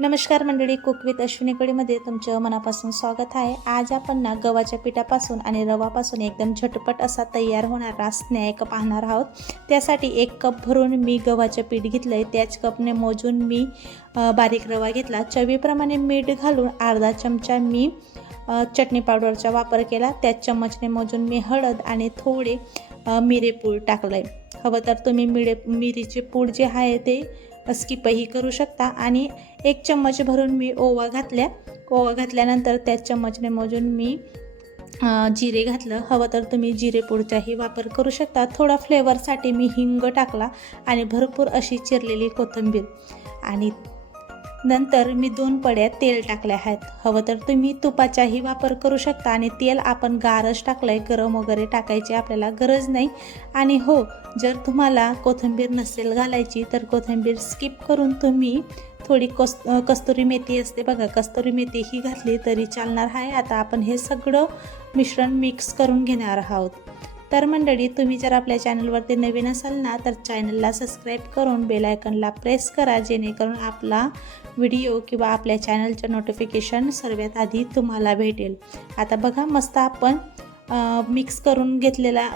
नमस्कार मंडळी, cook with Ashwini कढीमध्ये तुमचं मनापासून स्वागत आहे। आज आपण गव्हाच्या पिठापासून आणि रवापासून एकदम झटपट असा तयार होणारा स्नॅक पाहणार आहोत। त्यासाठी 1 कप भरून मी गव्हाचे पीठ घेतले, त्याच कपने मोजून मी बारीक रवा घेतला। चवीप्रमाणे मीठ घालून अर्धा चमचा मी चटणी पावडरचा वापर केला। त्याच चमचने मोजून मी हळद आणि थोडे मिरेपूड टाकले। हवं तर तुम्ही मिरीचे पूड जे आहे ते स्किपही करू शकता। आणि 1 चम्मच भरून मी ओवा घातल्यानंतर त्याच चम्मचने मोजून मी जिरे घातलं। हवं तर तुम्ही जिरे पूडचाही वापर करू शकता। थोडा फ्लेवरसाठी मी हिंग टाकला आणि भरपूर अशी चिरलेली कोथिंबीर आणि नंतर मी 2 पड्या तेल टाकल्या आहेत। हवं तर तुम्ही तुपाचाही वापर करू शकता आणि तेल आपण गारच टाकलंय, गरम वगैरे टाकायची आपल्याला गरज नाही। आणि हो, जर तुम्हाला कोथिंबीर नसेल घालायची तर कोथिंबीर स्किप करून तुम्ही थोडी कस्तुरी मेथी असते बघा, कस्तुरी मेथी ही घातली तरी चालणार आहे। आता आपण हे सगळं मिश्रण मिक्स करून घेणार आहोत। तर मंडळी, तुम्ही जर आपल्या चॅनलवरती नवीन असाल ना तर चॅनलला सबस्क्राईब करून बेल आयकॉनला प्रेस करा, जेणेकरून आपला व्हिडिओ किंवा आपल्या चॅनलचं नोटिफिकेशन सर्वात आधी तुम्हाला भेटेल। आता बघा, मस्त आपण मिक्स करून घेतलेला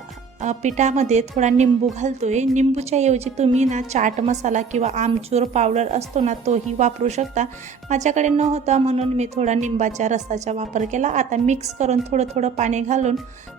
पिठामध्ये थोडा निंबू घालतोय। निंबूच्या ऐवजी तुम्ही चाट मसाला किंवा आमचूर पावडर असतो ना तोही वापरू शकता। माझ्याकडे न होता म्हणून मी थोडा निंबाच्या रसाचा वापर केला। आता मिक्स करून थोडं थोडं पाणी घालून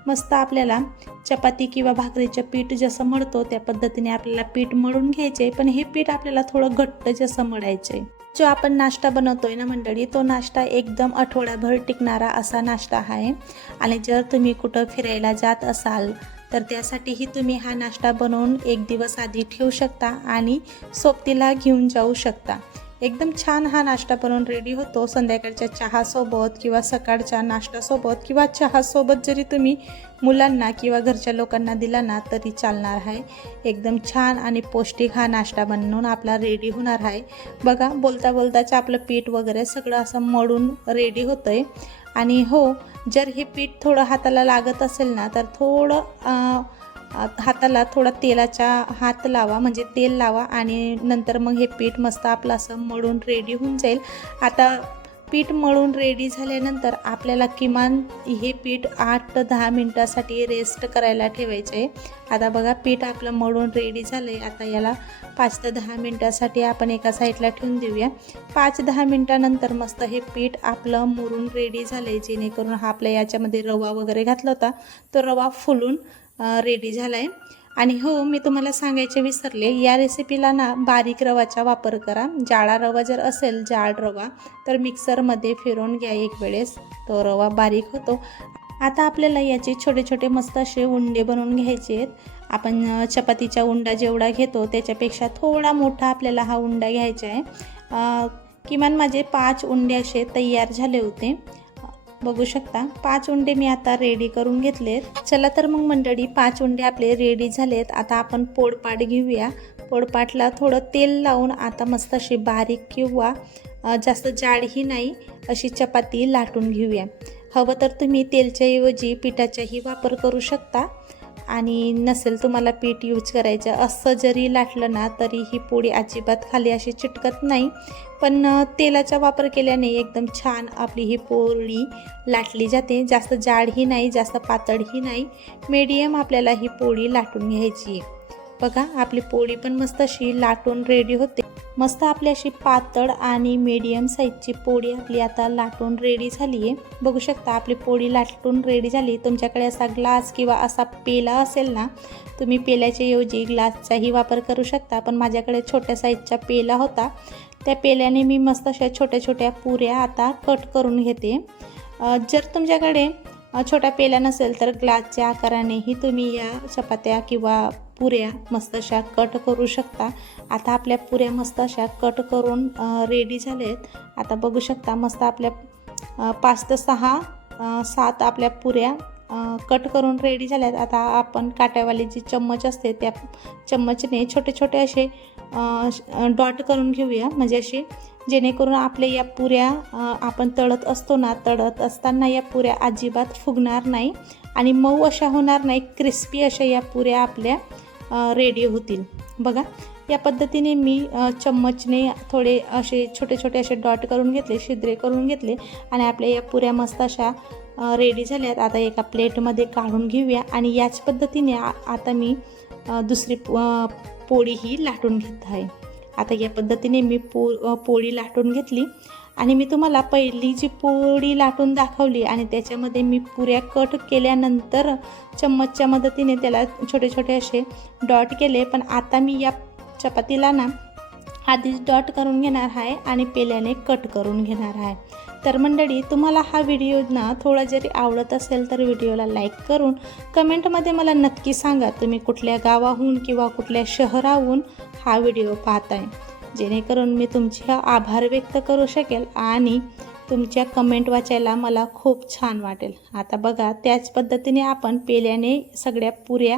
मस्त आपल्याला चपाती किंवा भाकरीचं पीठ जसं मळतो त्या पद्धतीने आपल्याला पीठ मळून घ्यायचे। पण हे पीठ आपल्याला थोडं घट्ट जसं मळायचे। जो आपण नाश्ता बनवतोय ना मंडळी, तो नाश्ता एकदम आठवडाभर टिकणारा असा नाश्ता आहे। आणि जर तुम्ही कुठं फिरायला जात असाल तर त्यासाठीही तुम्ही हा नाश्ता बनवून 1 दिवस आधी ठेवू शकता आणि सोबतीला घेऊन जाऊ शकता। एकदम छान हा नाश्ता बनवून रेडी होतो। संध्याकाळच्या चहासोबत किंवा सकाळच्या नाश्त्यासोबत किंवा चहासोबत जरी तुम्ही मुलांना किंवा घरच्या लोकांना दिला ना तरी चालणार आहे। एकदम छान आणि पौष्टिक हा नाश्ता बनवून आपला रेडी होणार आहे। बघा, बोलता बोलताच आपलं पीठ वगैरे सगळं असं मळून रेडी होतंय। आणि हो, जर हे पीठ थोडं हाताला लागत असेल ना तर थोडं हाताला थोडा तेलाचा हात लावा, म्हणजे तेल लावा आणि नंतर मग हे पीठ मस्त आपलं असं मळून रेडी होऊन जाईल। आता पीठ मळून रेडी झाल्यानंतर आपल्याला किमान हे पीठ 8 ते 10 मिनिटासाठी रेस्ट करायला ठेवायचे। आता बघा, पीठ आपलं मळून रेडी झालंय। आता याला 5 ते 10 मिनिटासाठी आपण एका साईडला ठेवून देऊया। 5-10 मिनिटानंतर मस्त हे पीठ आपलं मुरून रेडी झालंय, जेणेकरून हा आपल्या याच्यामध्ये रवा वगैरे घातला होता तो रवा फुलून रेडी झालाय। आणि हो, मी तुम्हाला सांगायचे विसरले, या रेसिपीला ना बारीक रवाचा वापर करा। जाडा रवा जर असेल, जाड रवा, तर मिक्सरमध्ये फिरवून घ्या एक वेळेस, तो रवा बारीक होतो। आता आपल्याला याचे छोटे छोटे मस्त असे उंडे बनवून घ्यायचे आहेत। आपण चपातीचा उंडा जेवढा घेतो त्याच्यापेक्षा थोडा मोठा आपल्याला हा उंडा घ्यायचा आहे। किमान माझे 5 उंडे असे तयार झाले होते, बघू शकता। 5 उंडे मी आता रेडी करून घेतलेत। चला तर मग मंडळी, 5 उंडे आपले रेडी झालेत। आता आपण पोळपाट घेऊया। पोळपाटला थोडं तेल लावून आता मस्त अशी बारीक किंवा जास्त जाडही नाही अशी चपाती लाटून घेऊया। हवं तर तुम्ही तेलच्या ऐवजी पिठाचाही वापर करू शकता। आणि नसेल तुम्हाला पीठ यूज करायचं, असं जरी लाटलं ना तरी ही पोळी अजिबात खाली अशी चिटकत नाही। पण तेलाचा वापर केल्याने एकदम छान आपली ही पोळी लाटली जाते। जास्त जाडही नाही, जास्त पातळही नाही, मीडियम आपल्याला ही पोळी लाटून घ्यायची आहे। बघा, आपली पोळी पण मस्त अशी लाटून रेडी होते। मस्त आपली अशी पातळ आणि मीडियम साईजची पोळी आपली आता लाटून रेडी झाली आहे। बघू शकता, आपली पोळी लाटून रेडी झाली। तुमच्याकडे असा ग्लास किंवा असा पेला असेल ना, तुम्ही पेल्याच्या ऐवजी ग्लासचाही वापर करू शकता। पण माझ्याकडे छोट्या साईजचा पेला होता, त्या पेल्याने मी मस्त अशा छोट्या छोट्या पुऱ्या आता कट करून घेते। जर तुमच्याकडे छोटा पेला नसेल तर ग्लासच्या आकारानेही तुम्ही या चपात्या किंवा पुऱ्या मस्त अशा कट करू शकता। आता आपल्या पुऱ्या मस्त अशा कट करून रेडी झालेत। आता बघू शकता, मस्त आपल्या 5 ते 7 आपल्या पुऱ्या कट करून रेडी झाल्यात। आता आपण काट्यावाली जी चम्मच असते त्या चम्मचने छोटे छोटे असे डॉट करून घेऊया, म्हणजे असे जेणेकरून आपल्या या पुऱ्या आपण तळत असतो ना, तळत असताना या पुऱ्या अजिबात फुगणार नाही आणि मऊ अशा होणार नाही, क्रिस्पी अशा या पुऱ्या आपल्या रेडी होतील। बघा, या पद्धतीने मी चम्मचने थोडे असे छोटे छोटे असे डॉट करून घेतले, छिद्रे करून घेतले आणि आपल्या या पुऱ्या मस्त अशा रेडी झाल्यात. आता एका प्लेटमध्ये काढून घेऊया आणि याच पद्धतीने आता मी दुसरी पोळी ही लाटून घेत आहे. आता या पद्धतीने मी पोळी लाटून घेतली आणि मी तुम्हाला पहिली जी पोळी लाटून दाखवली आणि त्याच्यामध्ये मी पुऱ्या कट केल्यानंतर चम्मचच्या मदतीने त्याला छोटे छोटे असे डॉट केले. पण आता मी या चपातीला ना आधीच डॉट करून घेणार आहे आणि पेल्याने कट करून घेणार आहे. तर मंडळी, तुम्हाला हा व्हिडिओ ना थोडा जरी आवडत असेल तर व्हिडिओला लाईक करून कमेंटमध्ये मला नक्की सांगा तुम्ही कुठल्या गावाहून किंवा कुठल्या शहराहून हा व्हिडिओ पाहताय, जेणेकरून मी तुमचे आभार व्यक्त करू शकेल आणि तुमच्या कमेंट वाचायला मला खूप छान वाटेल. आता बघा, त्याच पद्धतीने आपण पेल्याने सगळ्या पुऱ्या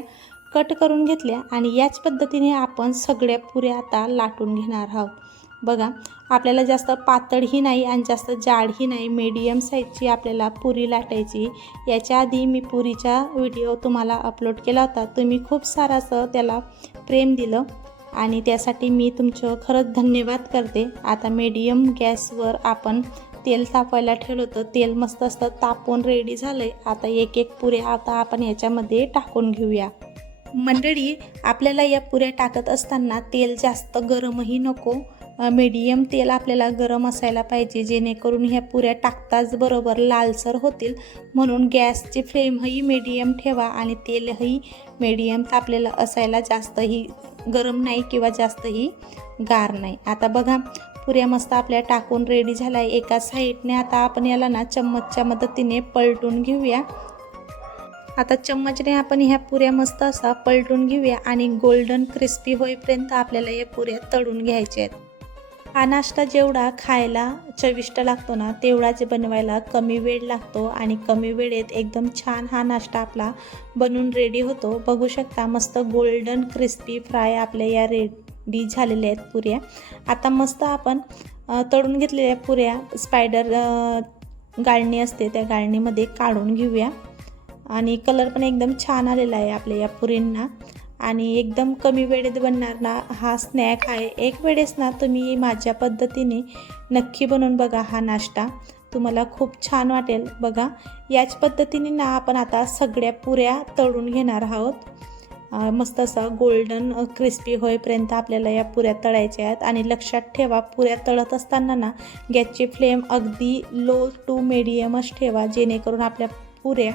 कट करून घेतल्या आणि याच पद्धतीने आपण सगळ्या पुऱ्या आता लाटून घेणार आहोत. बघा, आपल्याला जास्त पातळही नाही आणि जास्त जाडही नाही, मीडियम साईजची आपल्याला पुरी लाटायची. याच्या आधी मी पुरीचा व्हिडिओ तुम्हाला अपलोड केला होता. तुम्ही खूप सारासं त्याला प्रेम दिलं आणि त्यासाठी मी तुमचं खरंच धन्यवाद करते. आता मीडियम गॅसवर आपण तेल तापायला ठेवलं होतं. तेल मस्त असतं तापून रेडी झालं आहे. आता एक एक पुऱ्या आता आपण याच्यामध्ये टाकून घेऊया. मंडळी, आपल्याला या पुऱ्या टाकत असताना तेल जास्त गरमही नको, मीडियम तेल आपल्याला गरम असायला पाहिजे, जेणेकरून ह्या पुऱ्या टाकताच बरोबर लालसर होतील. म्हणून गॅसची फ्लेमही मीडियम ठेवा आणि तेलही मीडियम तापलेलं असायला, जास्तही गरम नाही किंवा जास्तही गार नाही. आता बघा, पुऱ्या मस्त आपल्या टाकून रेडी झाला आहे. एका साईडने आता आपण याला ना चम्मचच्या मदतीने पलटून घेऊया. आता चम्मचने आपण ह्या पुऱ्या मस्त असा पलटून घेऊया आणि गोल्डन क्रिस्पी होईपर्यंत आपल्याला या पुऱ्या तळून घ्यायच्या आहेत. हा नाश्ता जेवढा खायला चविष्ट लागतो ना, तेवढाच बनवायला कमी वेळ लागतो आणि कमी वेळेत एकदम छान हा नाश्ता आपला बनून रेडी होतो. बघू शकता, मस्त गोल्डन क्रिस्पी फ्राय आपल्या या रेडी झालेल्या आहेत पुऱ्या. आता मस्त आपण तळून घेतलेल्या पुऱ्या स्पायडर गाळणी असते त्या गाळणीमध्ये काढून घेऊया आणि कलर पण एकदम छान आलेला आहे आपल्या या पुरींना आणि एकदम कमी वेळेत बनणार ना हा स्नॅक आहे. एक वेळेस ना तुम्ही माझ्या पद्धतीने नक्की बनवून बघा. हा नाश्ता तुम्हाला खूप छान वाटेल. बघा, याच पद्धतीने ना आपण आता सगळ्या पुऱ्या तळून घेणार आहोत. मस्त असं गोल्डन क्रिस्पी होईपर्यंत आपल्याला या पुऱ्या तळायच्या आहेत. आणि लक्षात ठेवा, पुऱ्या तळत असताना ना गॅसची फ्लेम अगदी लो टू मीडियमच ठेवा, जेणेकरून आपल्या पुऱ्या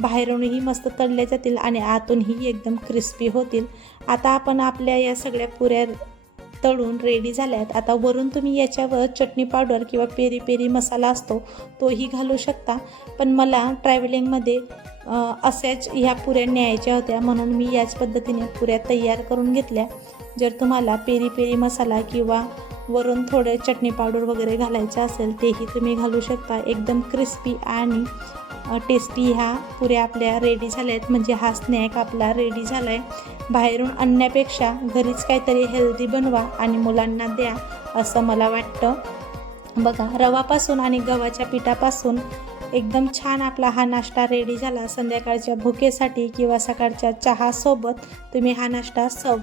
बाहेरूनही मस्त तळल्या जातील आणि आतूनही एकदम क्रिस्पी होतील. आता आपण आपल्या या सगळ्या पुऱ्या तळून रेडी झाल्या आहेत. आता वरून तुम्ही याच्यावर चटणी पावडर किंवा पेरी पेरी मसाला असतो तोही घालू शकता, पण मला ट्रॅव्हलिंगमध्ये अशाच ह्या पुऱ्या न्यायच्या होत्या म्हणून मी याच पद्धतीने पुऱ्या तयार करून घेतल्या. जर तुम्हाला पेरी पेरी मसाला किंवा वरून थोडे चटणी पावडर वगैरे घालायचं असेल तेही तुम्ही घालू शकता. एकदम क्रिस्पी आणि टेस्टी ह्या पुऱ्या आपल्या रेडी झाल्या आहेत. म्हणजे हा स्नॅक आपला रेडी झाला आहे. बाहेरून आणण्यापेक्षा घरीच काहीतरी हेल्दी बनवा आणि मुलांना द्या असं मला वाटतं. बघा, रवापासून आणि गव्हाच्या पिठापासून एकदम छान आपला हा नाश्ता रेडी झाला. संध्याकाळच्या भुकेसाठी किंवा सकाळच्या चहासोबत तुम्ही हा नाश्ता सर्व